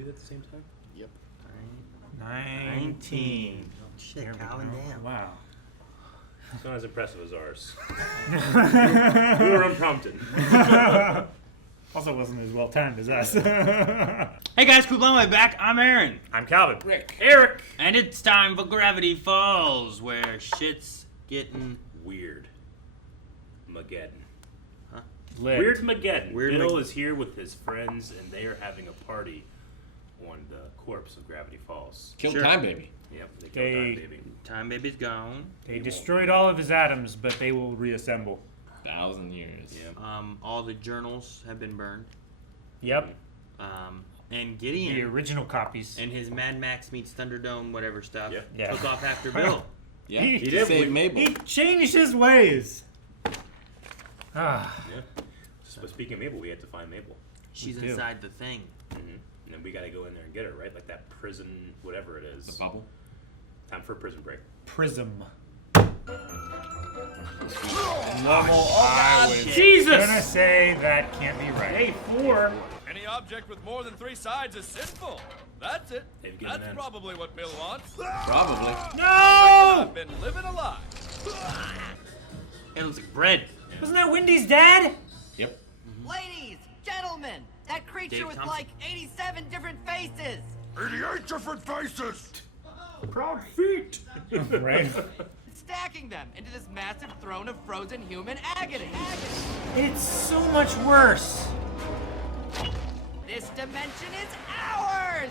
do that at the same time? Yep. 19. Oh, shit, calming down. Wow. It's not as impressive as ours. We were unprompted. Also wasn't as well timed as us. Hey guys, Kublama back. I'm Aaron. I'm Calvin. Rick. Eric. And it's time for Gravity Falls, where shit's getting Weird. Mageddon. Huh? Weirdmageddon. Bill is here with his friends, and they are having a party on the corpse of Gravity Falls. Killed Sure. Time Baby. Yep, they killed Time Baby. Time Baby's gone. They destroyed all of his atoms, but they will reassemble. 1,000 years. Yeah. All the journals have been burned. Yep. And Gideon The original copies. and his Mad Max meets Thunderdome whatever stuff Yeah. took off after Bill. Yeah, He he did saved Mabel. He changed his ways. Yeah. But speaking of Mabel, we had to find Mabel. She's do. inside the thing. Mm-hmm. And then we got to go in there and get her, right? Like that prison, whatever it is. The bubble. Time for a prison break. Prism. Oh, Jesus! Gonna say that can't be right. Hey, 4. Any object with more than 3 sides is sinful. That's it. They've given That's in. probably what Bill wants. Probably. No! I've been living a lie. It looks like bread. Wasn't that Wendy's dad? Yep. Ladies, gentlemen, that creature Dave with Thompson. like 87 different faces. 88 different faces. Proud feet. Right. Stacking them into this massive throne of frozen human agony. It's so much worse. This dimension is ours!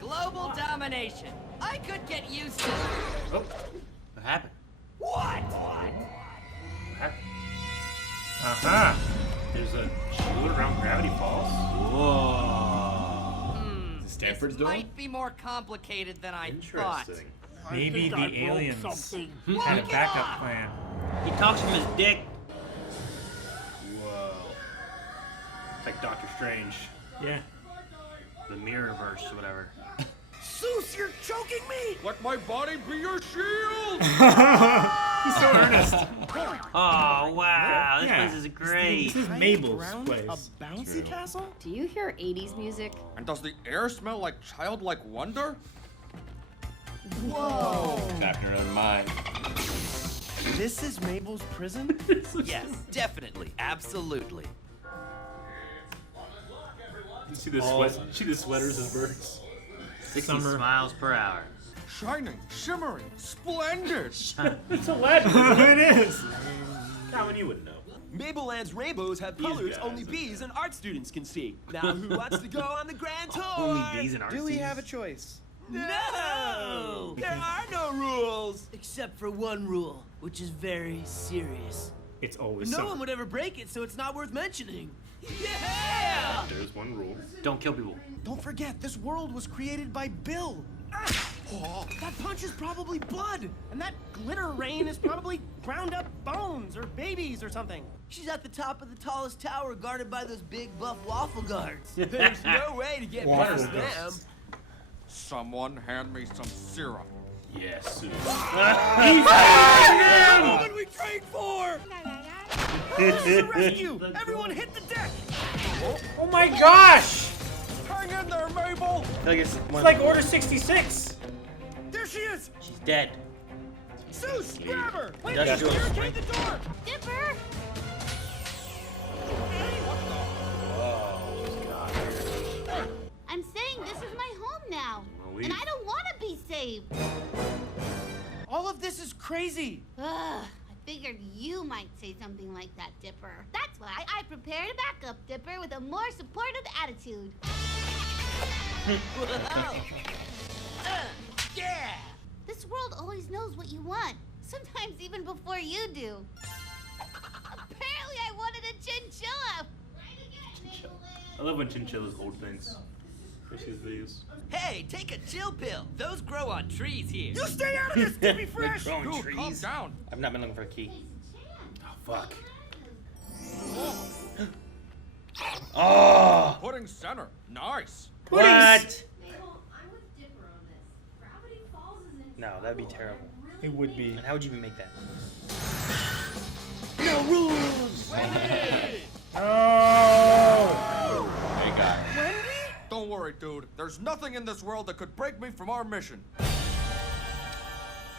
Global domination. I could get used to it. What happened? What? Uh-huh. There's a shield around Gravity Falls. Whoa. Stanford's This doing? might be more complicated than I thought. Interesting. Maybe the aliens had a Walk it backup off. plan. He talks from his dick. Whoa. It's like Doctor Strange. Yeah. The Mirrorverse or whatever. Zeus, you're choking me! Let my body be your shield. He's so earnest. Oh, wow. This Yeah. place is great. This is Mabel's place. A bouncy castle? Do you hear 80s music? And does the air smell like childlike wonder? Whoa! Chapter of mine. This is Mabel's prison? Yes, definitely, absolutely. You see the sweaters as birds? 60 Summer. miles per hour. Shining, shimmering, splendid. It's Aladdin. It is. Calvin, you wouldn't know. Mabelland's rainbows have These colors guys only are- bees and art students can see. Now who wants to go on the grand tour? Only bees and Do we RCs. have a choice? No! There are no rules! Except for one rule, which is very serious. It's always No summer. one would ever break it, so it's not worth mentioning. Yeah! There's one rule. Don't kill people. Don't forget, this world was created by Bill. Oh, that punch is probably blood, and that glitter rain is probably ground up bones or babies or something. She's at the top of the tallest tower guarded by those big buff waffle guards. There's no way to get past them. Someone hand me some syrup. Yes. The woman we trained for! Rescue! Everyone hit the deck! Oh my gosh! Hang in there, Mabel. I feel like it's It's like Order 66. There she is! she's dead. Zeus, grab her! Wait, Industrial barricade the door! Dipper! I'm saying this is my home now. Well, And I don't want to be saved. All of this is crazy! Ugh, I figured you might say something like that, Dipper. That's why I prepared a backup, Dipper, with a more supportive attitude. Yeah! This world always knows what you want, sometimes even before you do. Apparently I wanted a chinchilla. Right again, I love when chinchillas hold things. Especially these. Hey, take a chill pill. Those grow on trees here. You stay out of this, Dippy Fresh! Growing Dude, calm trees. down. I've not been looking for a key. Oh, fuck. Oh! Pudding center. Nice. What? I'm with Dipper on this. Gravity Falls is No, that'd be terrible. It would be. And how would you even make that? Oh! Hey, guy. Don't worry, There's nothing in this world that could break me from our mission.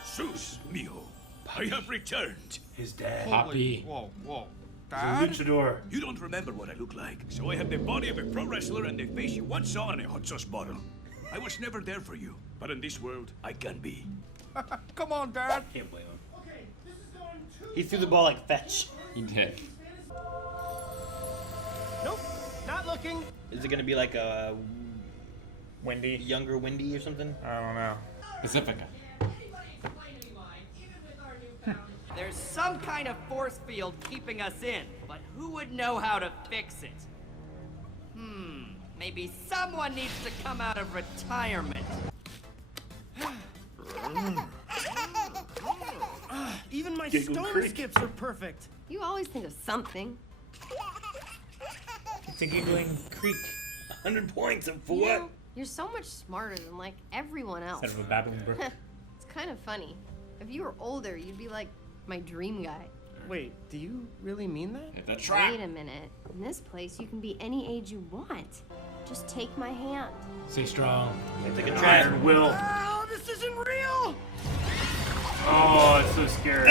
Sus mio, I have returned. His dad. Poppy. Whoa. He's a Dad? luchador. You don't remember what I look like, so I have the body of a pro wrestler and the face you once saw in a hot sauce bottle. I was never there for you, but in this world, I can be. Come on, Dad. Can't blame him. Okay, this is going too. He threw the ball like fetch. He did. Nope, not looking. Is it gonna be like a Wendy. younger Wendy or something? I don't know. Pacifica. There's some kind of force field keeping us in, but who would know how to fix it? Maybe someone needs to come out of retirement. Even my Giggle stone Creek. skips are perfect. You always think of something. It's a giggling creek 100 points for You what? know, you're so much smarter than like everyone else. instead of a babbling brook. It's kind of funny. If you were older, you'd be like my dream guy. Wait, do you really mean that? Hit the track. Wait a minute. In this place, you can be any age you want. Just take my hand. Stay strong. It's like a Iron Will. Oh, this isn't real! Oh, it's so scary.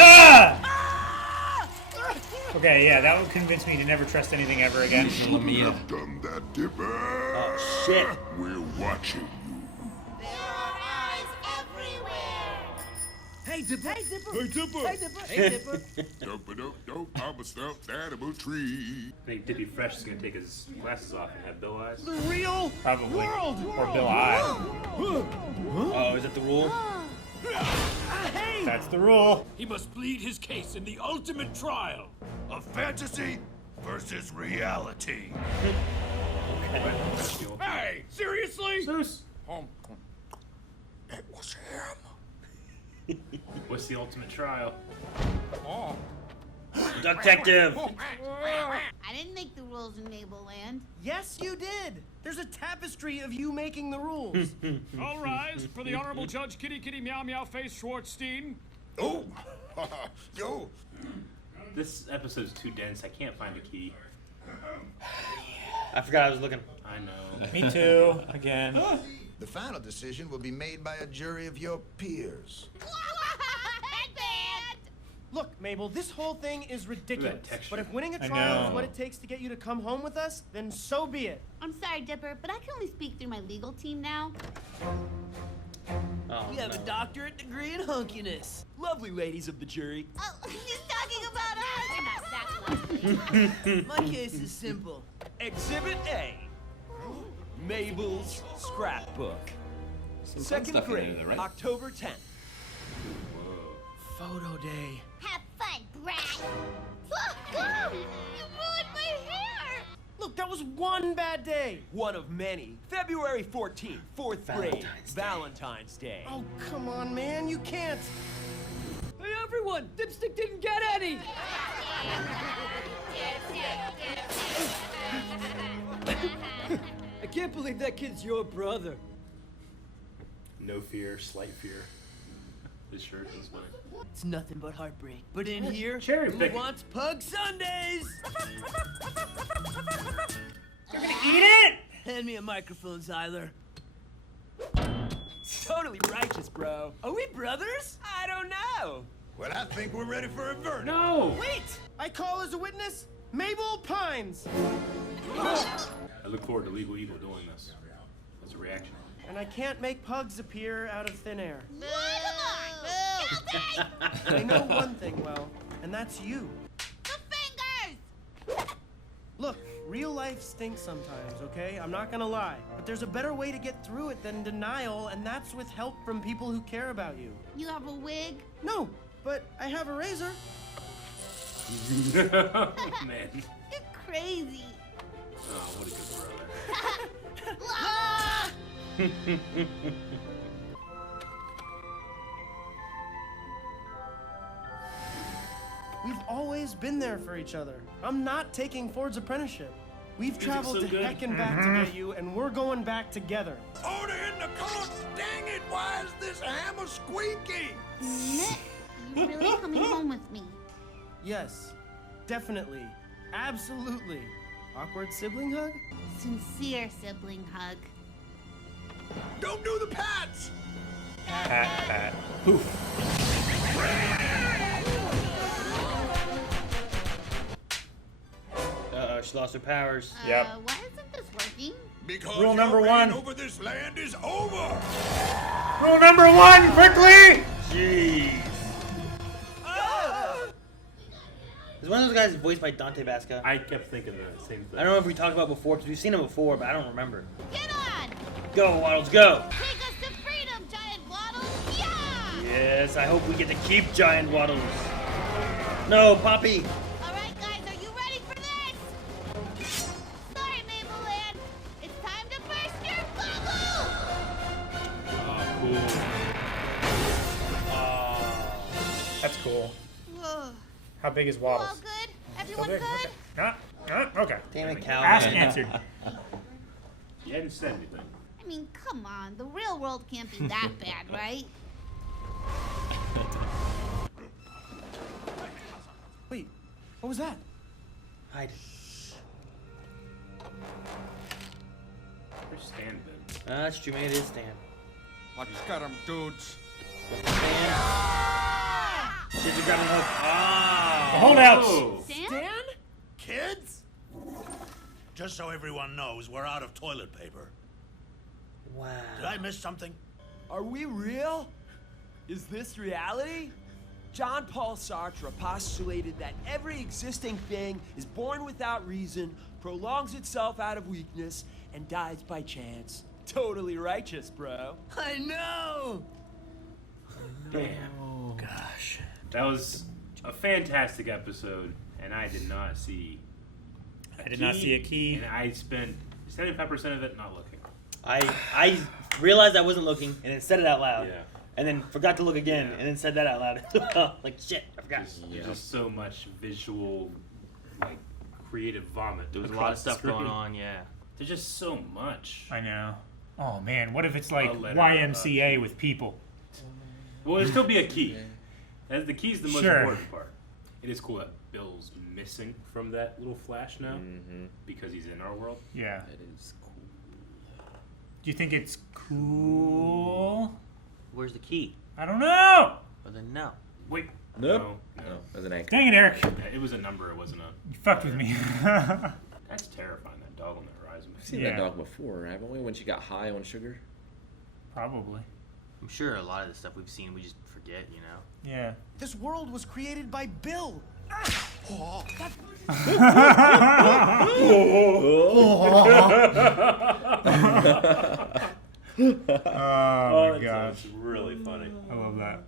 Okay, yeah, that would convince me to never trust anything ever again. Lamia. Done that, Dipper. Oh shit. We're watching you. There are eyes everywhere. Hey, Dipper! Hey, Dipper! Hey, Dipper. Hey, Dipper! Hey, Dipper! Dope, I'm a stuffed animal tree. I think Dippy Fresh is gonna take his glasses off and have Bill eyes. The real Probably. world! Or Bill I. Oh, is that the rule? Hey! That's the rule. He must plead his case in the ultimate trial of fantasy versus reality. Hey, seriously? Zeus. It was him. What's the ultimate trial? Detective. I didn't make the rules in Mabel Land. Yes, you did! There's a tapestry of you making the rules. All rise for the Honorable Judge Kitty Kitty Meow Meow Face Schwartzstein. Oh, yo. This episode's too dense. I can't find a key. I forgot I was looking. I know. Me too. Again. The final decision will be made by a jury of your peers. Headband! Look, Mabel, this whole thing is ridiculous. texture. But if winning a I trial is know. what it takes to get you to come home with us, then so be it. I'm sorry, Dipper, but I can only speak through my legal team now. Oh, We have no. a doctorate degree in hunkiness. Lovely ladies of the jury. Oh, he's talking about us! We're not that close. My case is simple. Exhibit A. Mabel's scrapbook. Some fun Second stuff in grade, there, right? October 10th. Photo day. Have fun, brat! Oh, God! You ruined my hair! Look, that was one bad day. One of many. February 14th, fourth grade. Valentine's Day. Oh, come on, man, you can't. Hey, everyone! Dipstick didn't get any! I can't believe that kid's your brother. No fear, slight fear. This shirt is funny. It's nothing but heartbreak. But in here, Cherry who picking. wants Pug Sundays? You're gonna eat it? Hand me a microphone, Zyler. Totally righteous, bro. Are we brothers? I don't know. Well, I think we're ready for a verdict. No! Wait! I call as a witness Mabel Pines. I look forward to Legal Eagle doing this. As a reaction. And I can't make pugs appear out of thin air. Boo! Guilty! I know one thing well, and that's you. The fingers! Look, real life stinks sometimes, okay? I'm not gonna lie. But there's a better way to get through it than denial, and that's with help from people who care about you. You have a wig? No, but I have a razor. Oh, man. You're crazy. Oh, what a good brother. Ah! We've always been there for each other. I'm not taking Ford's apprenticeship. We've traveled so to good. heck and back to get you, and we're going back together. Order in the court! Dang it, why is this hammer squeaky? Nick, you really coming home with me? Yes, definitely, absolutely. Awkward sibling hug? Sincere sibling hug. Don't do the pats! Pat. Poof. She lost her powers. Yep. Why isn't this working? Because Rule your number reign 1. over this land is over! Rule number 1, quickly! Jeez. Is one of those guys voiced by Dante Basco? I kept thinking the same thing. I don't know if we talked about before, because we've seen him before, but I don't remember. Get on! Go, Waddles, go! Take us to freedom, giant waddles! Yeah! Yes, I hope we get to keep Giant Waddles. No, Poppy! Alright, guys, are you ready for this? Sorry, Mabel Land. It's time to burst your bubble! Oh, cool. That's cool. Ugh. How big is All Waddles? good? Everyone big? good? Okay. Damn it, Cal. Ask answered. You hadn't said anything. I mean, come on. The real world can't be that bad, right? Wait, what was that? Hide. Where's Stan been? That's true, maybe it is Stan. Watch got him, dudes. Shit, you're grabbing hook. Ah! Holdouts! Oh. Stan? Kids? Just so everyone knows, we're out of toilet paper. Wow. Did I miss something? Are we real? Is this reality? John Paul Sartre postulated that every existing thing is born without reason, prolongs itself out of weakness, and dies by chance. Totally righteous, bro. I know! Damn. Gosh. That was a fantastic episode, and I did not see I did not see a key. And I spent 75% of it not looking. I realized I wasn't looking, and then said it out loud. Yeah. And then forgot to look again, Yeah. and then said that out loud. Like, shit, I forgot. There's just so much visual, like, creative vomit. There was a across lot of stuff the screen. going on, yeah. There's just so much. I know. Oh man, what if it's like A letter, YMCA with people? Well, there'll still be a key. As the key's the most Sure. important part. It is cool that Bill's missing from that little flash now because he's in our world. Yeah. That is cool. Do you think it's cool? Where's the key? I don't know. Well, then no. Wait. Nope. No. No, that was an anchor. Dang it, Eric. Yeah, it was a number. It wasn't a. You fucked with me. That's terrifying. That dog on the horizon. I've seen that dog before, haven't we? When she got high on sugar. Probably. I'm sure a lot of the stuff we've seen we just forget, you know? Yeah. This world was created by Bill. Oh, that... Oh my gosh. That's really funny. I love that.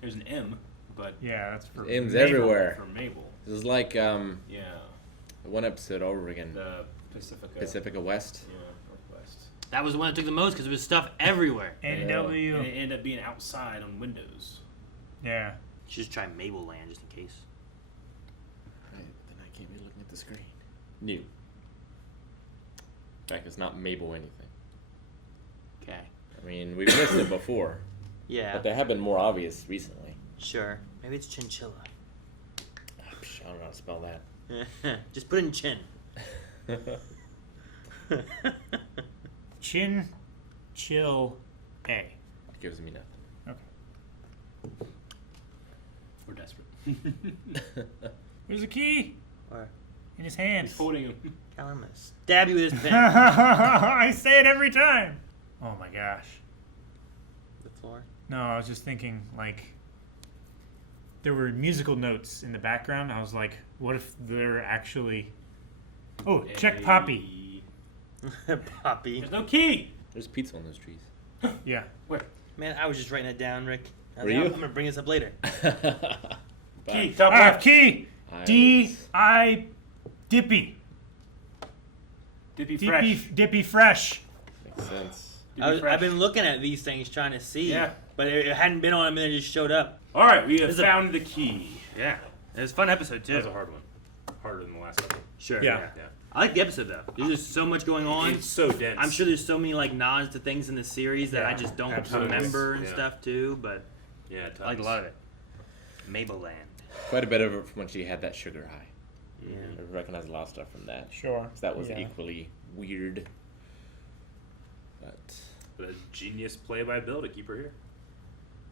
There's an M, but Yeah, that's for M's Mabel. everywhere. for Mabel. This is like Yeah. one episode over again. The Pacifica. Pacifica West. Yeah, Northwest. That was the one that took the most because there was stuff everywhere. And NW. it ended up being outside on windows. Yeah. You should just try Mabel Land just in case. Right, then I can't be looking at the screen. New. In fact, it's not Mabel anything. Okay. I mean, we've missed it before. Yeah. But they have been more obvious recently. Sure. Maybe it's chinchilla. I don't know how to spell that. Just put in chin. Chin, chill, A. It gives me nothing. Okay. We're desperate. There's a key Or in his hand. He's holding him. I'm gonna stab you with this pen. I say it every time. Oh my gosh. The floor. No, I was just thinking, like, there were musical notes in the background. I was like, what if they're actually... Oh, check Poppy. Poppy. There's no key. There's pizza on those trees. Yeah. Where? Man, I was just writing that down, Rick. Were you? I'm gonna bring this up later. Key. Top Ah, left. key. D-I... Dippy. Dippy fresh. Dippy fresh. Makes sense. I've been looking at these things trying to see. Yeah. But it hadn't been on them and it just showed up. All right, we have This is found the key. Yeah. It was a fun episode, too. That was a hard one. Harder than the last one. Sure. Yeah. I like the episode, though. There's just so much going on. It's so dense. I'm sure there's so many like nods to things in the series that I Yeah, just don't absolutely. remember and Yeah. stuff, too. But Yeah, I like a lot of it. Mabel Land. Quite a bit of it from when she had that sugar high. Yeah. I recognize a lot of stuff from that. Sure. 'Cause that was Yeah. equally weird. But a genius play by Bill to keep her here.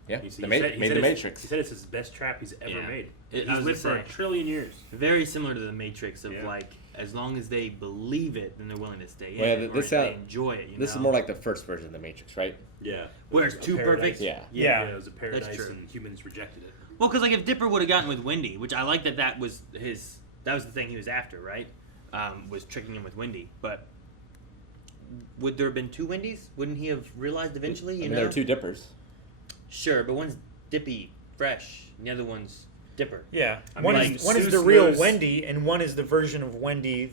yeah, He they made the Matrix. He said it's his best trap he's ever made. I He's was lived for gonna a say, trillion years. Very similar to the Matrix of like, as long as they believe it, then they're willing to stay in. Well, Or this they enjoy it. This is more like the first version of the Matrix, right? Yeah. Where it's too perfect. Yeah. It was a paradise, That's true. and humans rejected it. Well, because like if Dipper would have gotten with Wendy, which I like that was his. That was the thing he was after, right? Was tricking him with Wendy, but. Would there have been two Wendy's? Wouldn't he have realized eventually? You know, there are two Dippers. Sure, but one's Dippy fresh, and the other one's Dipper. Yeah, I one mean, is the Seuss real knows- Wendy, and one is the version of Wendy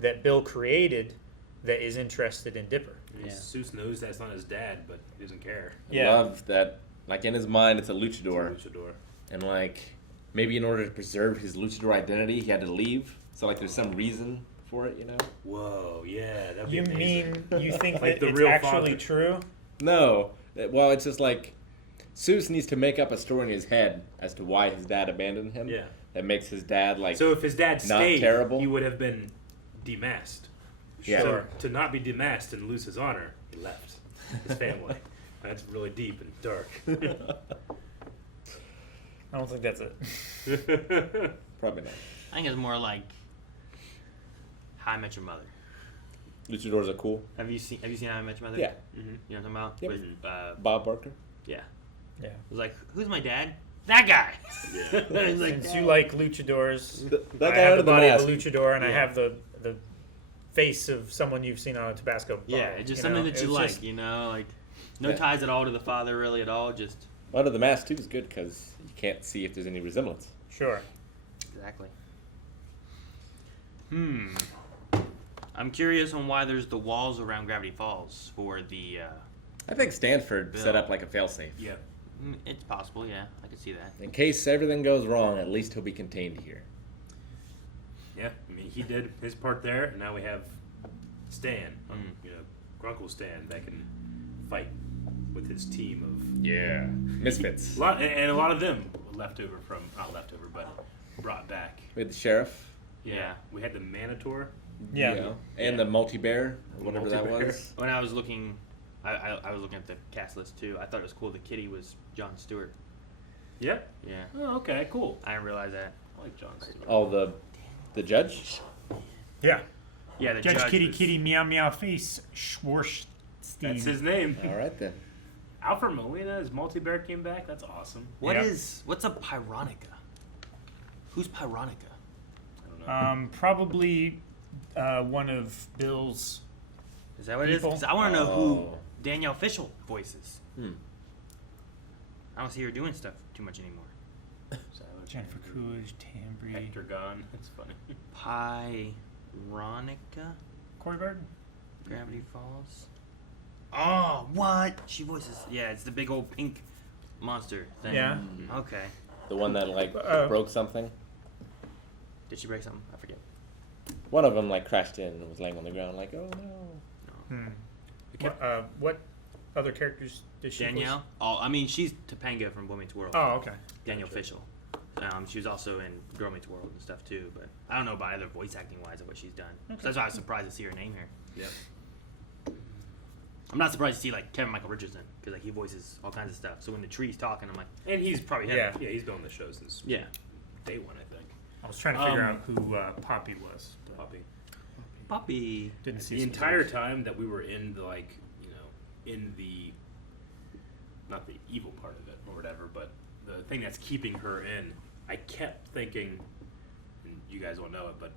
that Bill created that is interested in Dipper. Yeah. Seuss knows that's not his dad, but he doesn't care. I love that. Like in his mind, it's a luchador. It's a luchador. And like maybe in order to preserve his luchador identity, he had to leave. So like there's some reason for it, you know? Whoa, yeah, that'd be You amazing. mean you think Like that the it's real actually father. true? No. Well, it's just like Seuss needs to make up a story in his head as to why his dad abandoned him. Yeah. That makes his dad like So if his dad not stayed, terrible. he would have been demasked. Yeah. So to not be demasked and lose his honor, he left his family. That's really deep and dark. I don't think that's it. Probably not. I think it's more like How I Met Your Mother. Luchadors are cool. Have you seen How I Met Your Mother? Yeah. Mm-hmm. You know what I'm talking about? Yep. With, Bob Barker. Yeah. Yeah. It was like, who's my dad? That guy. Yeah. It's like, Since you like luchadors, That I guy have out the of the body mask. of a luchador, and I Yeah. have the face of someone you've seen on a Tabasco bar. yeah, it's just you know? something that It you was like, just- you know, like no Yeah. ties at all to the father, really at all. Just Out of the mask too is good because you can't see if there's any resemblance. Sure. exactly. I'm curious on why there's the walls around Gravity Falls for the. I think Stanford Bill. set up like a failsafe. Yeah. It's possible, yeah, I could see that. In case everything goes wrong, at least he'll be contained here. Yeah, I mean, he did his part there, and now we have Stan, you know, Grunkle Stan, that can fight with his team of Yeah. Misfits. a lot, and a lot of them left over from not leftover, but brought back. We had the sheriff. Yeah. We had the Manitor. Yeah. You know, and the multi-bear, or whatever that Multi-bear. was. When I was looking, I was looking at the cast list too. I thought it was cool. The kitty was Jon Stewart. Yeah. Yeah, Oh, okay, cool. I didn't realize that. I like Jon Stewart. Oh, the judge? Yeah. Yeah, the Judge Kitty was- Kitty Meow Meow Face Schwartzstein. That's his name. All right then. Alfred Molina as Multi-Bear came back. That's awesome. What's Yep. a Pyronica? Who's Pyronica? I don't know. Probably one of Bill's. Is that what it is? People? 'Cause I want to know who Oh. Danielle Fishel voices. Hmm. I don't see her doing stuff too much anymore. Savage, Jennifer Coolidge, Tambry, Hector gone. That's funny. Pyronica? Corey Barton. Gravity Falls. Oh, what? She voices. Yeah, it's the big old pink monster thing. Yeah. Okay. The one that like broke something. Did she break something? I forget. One of them like crashed in and was laying on the ground like, oh no. What other characters did she Danielle? Oh, I mean, she's Topanga from Boy Meets World. Oh, okay. Danielle Fishel. She was also in Girl Meets World and stuff too, but I don't know about other voice acting wise of what she's done. So that's why I was surprised to see her name here. Yep. I'm not surprised to see like Kevin Michael Richardson because like he voices all kinds of stuff. So when the tree's talking, I'm like, And he's probably him. Yeah. Yeah, he's been on the show since Yeah. day one, I think. I was trying to figure out who Poppy was. but Poppy. Poppy. Didn't see The his entire face. time that we were in the in the not the evil part of it or whatever, but the thing that's keeping her in, I kept thinking, and you guys won't know it, but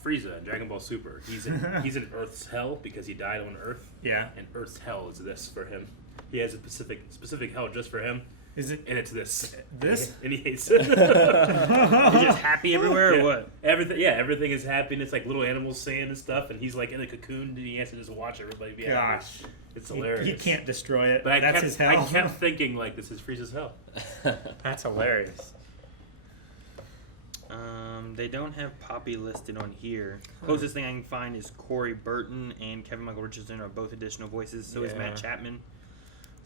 Frieza in Dragon Ball Super, he's in Earth's hell because he died on Earth. Yeah. And Earth's hell is this for him. He has a specific hell just for him. Is it? And it's this. This? And he hates it. He's just happy everywhere or what? Everything is happy, and it's like little animals singing and stuff, and he's like in a cocoon, and he has to just watch everybody be happy. Gosh. It's hilarious. He can't destroy it. But That's his hell. I kept thinking like this is Frieza's hell. That's hilarious. They don't have Poppy listed on here. Closest thing I can find is Corey Burton and Kevin Michael Richardson are both additional voices. So is Yeah. Matt Chapman.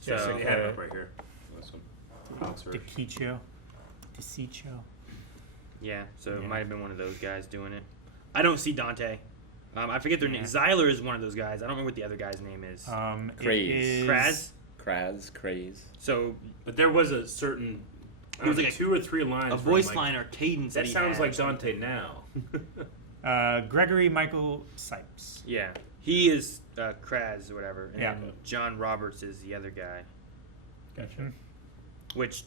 So Jessica- They have it right here. This one. DeCiccio. DeCiccio. yeah, so it Yeah. might have been one of those guys doing it. I don't see Dante. I forget their name. Zyler is one of those guys. I don't remember what the other guy's name is. Craze. Kraz? So, but there was a certain. There was like 2 or 3 lines. A voice line or cadence. That sounds like Dante now. Gregory Michael Sipes. Yeah, he is Kraz or whatever. And Yeah. then John Roberts is the other guy. Gotcha. Which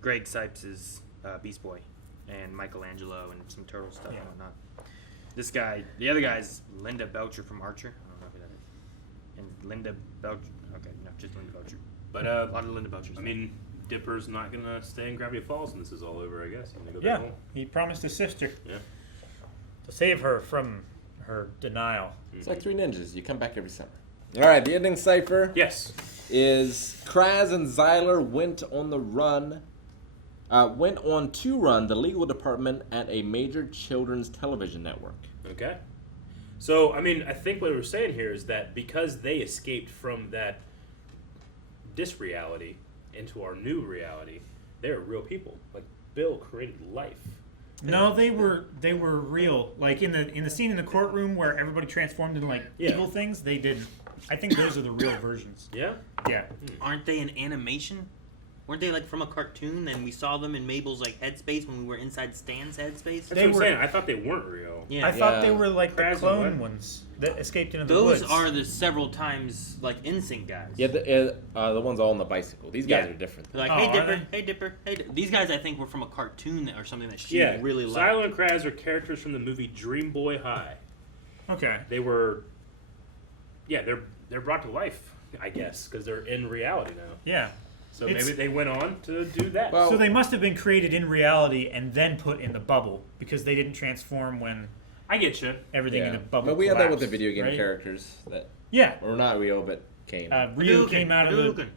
Greg Sipes is Beast Boy and Michelangelo and some turtle stuff and whatnot. This guy, the other guy is Linda Belcher from Archer. I don't know who that is. And Linda Belcher. Okay, no, just Linda Belcher. But a lot of Linda Belchers. I mean, Dipper's not gonna stay in Gravity Falls, and this is all over. I guess. He's gonna go Yeah, back home. he promised his sister. Yeah. To save her from her denial. It's like 3 ninjas. You come back every summer. All right, the ending cipher. Yes. Is Kraz and Zyler went on to run the legal department at a major children's television network. Okay. So, I mean, I think what we're saying here is that because they escaped from that dis-reality into our new reality, they're real people. Like, Bill created life. No, they were real. Like in the scene in the courtroom where everybody transformed into evil things, they didn't. I think those are the real versions. Yeah? Yeah. Aren't they an animation? Weren't they like from a cartoon and we saw them in Mabel's like headspace when we were inside Stan's headspace? That's what I'm saying. I thought they weren't real. Yeah. I thought they were like the Kraz and clone what? ones that escaped into the Those woods. are the several times like NSYNC guys. Yeah, the ones all on the bicycle. These guys are different. They're like, Oh, hey are Dipper, they? hey Dipper, hey Dipper. These guys I think were from a cartoon or something that she Yeah. really liked. Zyler and Kraz are characters from the movie Dream Boy High. Okay. They were... Yeah, they're brought to life, I guess, because they're in reality now. Yeah. So maybe they went on to do that. Well, So they must have been created in reality and then put in the bubble because they didn't transform when I get you. everything in the bubble But we had that with the collapsed, video game right? characters that Yeah. were not real but came. Ryu came out of Hadouken.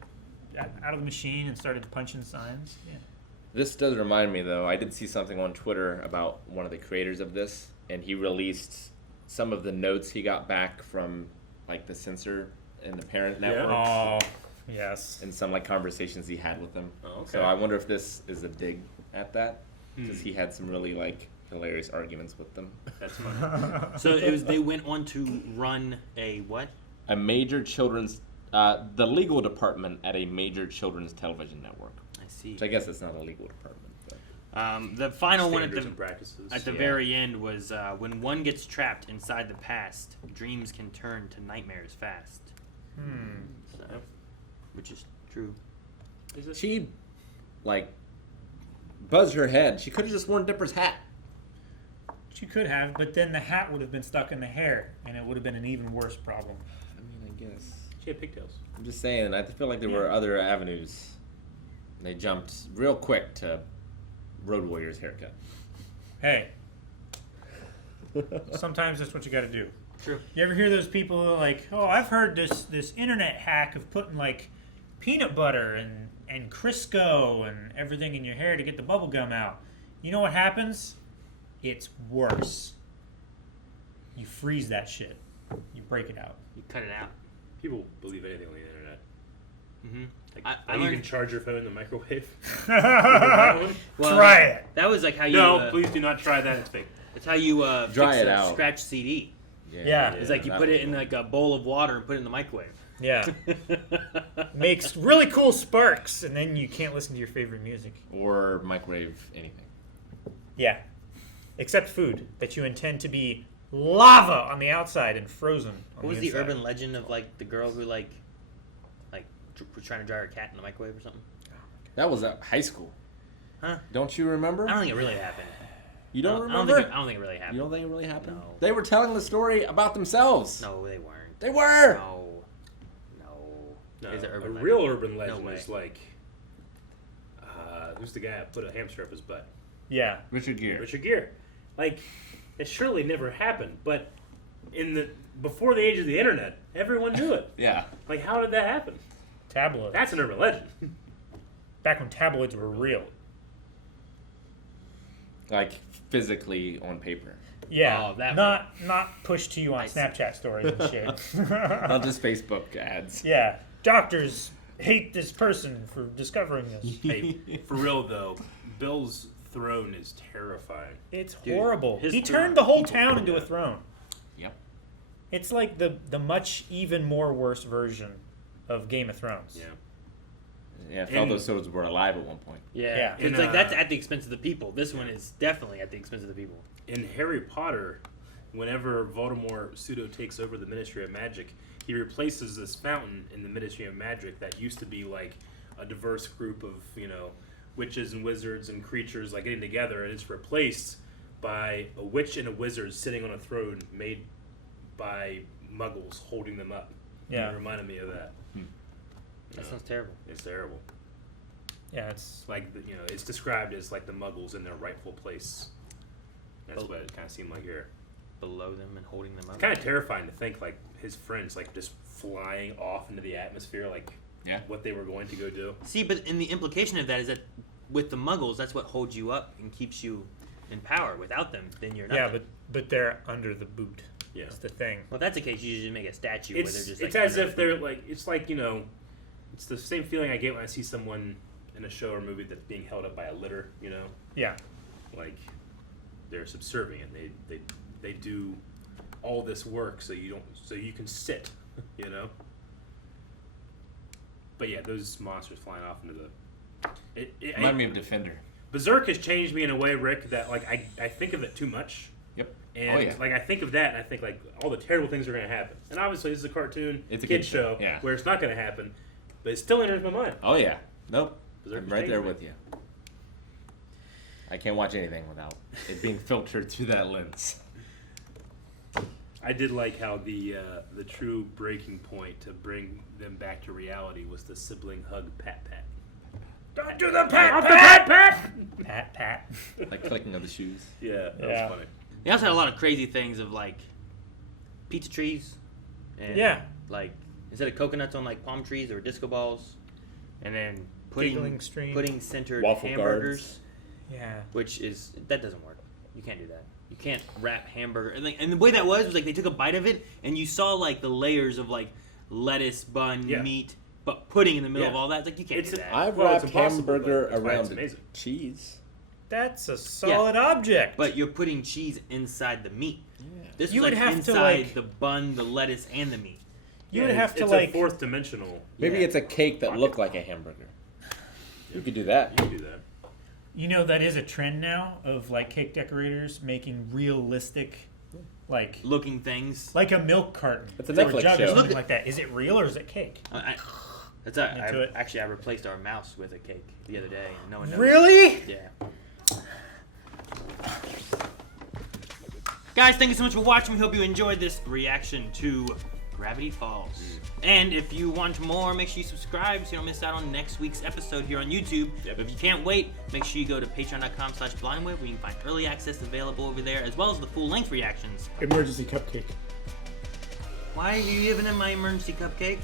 the machine and started punching signs. Yeah. This does remind me, though. I did see something on Twitter about one of the creators of this, and he released some of the notes he got back from like the censor and the parent networks. Oh, yes. And some like conversations he had with them. Oh, okay. So I wonder if this is a dig at that, because he had some really like hilarious arguments with them. That's funny. So they went on to run a what? A major children's, the legal department at a major children's television network. I see. Which I guess it's not a legal department. But. The final one Standards and practices. at the very end was when one gets trapped inside the past, dreams can turn to nightmares fast. So, which is true. She, like, buzzed her head. She could have just worn Dipper's hat. She could have, but then the hat would have been stuck in the hair, and it would have been an even worse problem. I mean, I guess. She had pigtails. I'm just saying, I feel like there were other avenues. They jumped real quick to Road Warrior's haircut. Hey, sometimes that's what you got to do. True. You ever hear those people who are like, oh, I've heard this internet hack of putting like peanut butter and Crisco and everything in your hair to get the bubble gum out. You know what happens? It's worse. You freeze that shit. You break it out. You cut it out. People believe anything on the internet. Mm-hmm. Like, I you learned- can charge your phone in the microwave. Well, Try it. That was like how you. No, please do not try that. It's fake. It's how you Dry fix it a out. scratch CD. Yeah. It's like you put it in like a bowl of water and put it in the microwave. Yeah. Makes really cool sparks, and then you can't listen to your favorite music. Or microwave anything. Yeah. Except food that you intend to be lava on the outside and frozen on What was the the inside. urban legend of like the girl who like was trying to dry her cat in the microwave or something? That was at high school. Huh? Don't you remember? I don't think it really happened. You don't I remember? I don't think it really happened. You don't think it really happened? No. They were telling the story about themselves. No, they weren't. They were. No. No, Is it urban a legend? real urban legend way. is like, who's the guy that put a hamster up his butt? Yeah. Richard Gere. Richard Gere. Like, it surely never happened, but before the age of the internet, everyone knew it. Yeah. Like, how did that happen? Tabloids. That's an urban legend. Back when tabloids were real. Like physically on paper. Yeah. Oh, that not pushed to you on Snapchat stories and shit. Not just Facebook ads. Yeah. Doctors hate this person for discovering this. Hey, for real though, Bill's throne is terrifying. It's Dude, horrible. his He throne- turned the whole town into a throne. Yep. It's like the much even more worse version of Game of Thrones. Yeah. Yeah, I felt those swords were alive at one point. Yeah. It's like that's at the expense of the people. This one is definitely at the expense of the people. In Harry Potter, whenever Voldemort pseudo takes over the Ministry of Magic, he replaces this fountain in the Ministry of Magic that used to be like a diverse group of, witches and wizards and creatures like getting together, and it's replaced by a witch and a wizard sitting on a throne made by muggles holding them up. Yeah. It reminded me of that. That sounds terrible. It's terrible. Yeah, it's like it's described as like the muggles in their rightful place. That's what it kind of seemed like here. Below them and holding them up. It's kind of terrifying to think like his friends like just flying off into the atmosphere, like what they were going to go do. See, but in the implication of that is that with the muggles, that's what holds you up and keeps you in power. Without them, then you're nothing. yeah, but they're under the boot. Yeah, that's the thing. Well, if that's the case, you just make a statue where they're just. It's like, as if they're like it's like it's the same feeling I get when I see someone in a show or movie that's being held up by a litter. Yeah. Like they're subservient. They do all this work so you can sit. But yeah, those monsters flying off into the. Remind me of Defender. Berserk has changed me in a way, Rick, that like I think of it too much. Yep. And like I think of that, and I think like all the terrible things are going to happen. And obviously, this is a cartoon, it's a kid show, where it's not going to happen, but it still enters my mind. Oh yeah, nope. Berserk I'm right there with you. I can't watch anything without it being filtered through that lens. I did like how the true breaking point to bring them back to reality was the sibling hug pat. Don't do the pat pat. Like clicking of the shoes. Yeah, that was funny. They also had a lot of crazy things of like pizza trees, and like instead of coconuts on like palm trees or disco balls, and then putting centered waffle hamburgers. guards. Yeah, which that doesn't work. You can't do that. You can't wrap hamburger and the way that was like they took a bite of it and you saw like the layers of like lettuce, bun, meat, but pudding in the middle of all that. It's like you can't do that. I've wrapped hamburger around cheese. That's a solid object. But you're putting cheese inside the meat. Yeah. This you was would like have inside to the bun, the lettuce, and the meat. You would have to it's like a fourth dimensional. Maybe it's a cake that looked like a hamburger. You could do that. You could do that. That is a trend now of like cake decorators making realistic, like looking things, like a milk carton. It's a or Netflix jug show. or something like that. Is it real or is it cake? Actually, I replaced our mouse with a cake the other day, and no one knows. Really? Yeah. Guys, thank you so much for watching. We hope you enjoyed this reaction to Gravity Falls. And if you want more, make sure you subscribe so you don't miss out on next week's episode here on YouTube. But if you can't wait, make sure you go to patreon.com/blindweb where you can find early access available over there, as well as the full-length reactions. Emergency cupcake. Why are you giving him my emergency cupcake?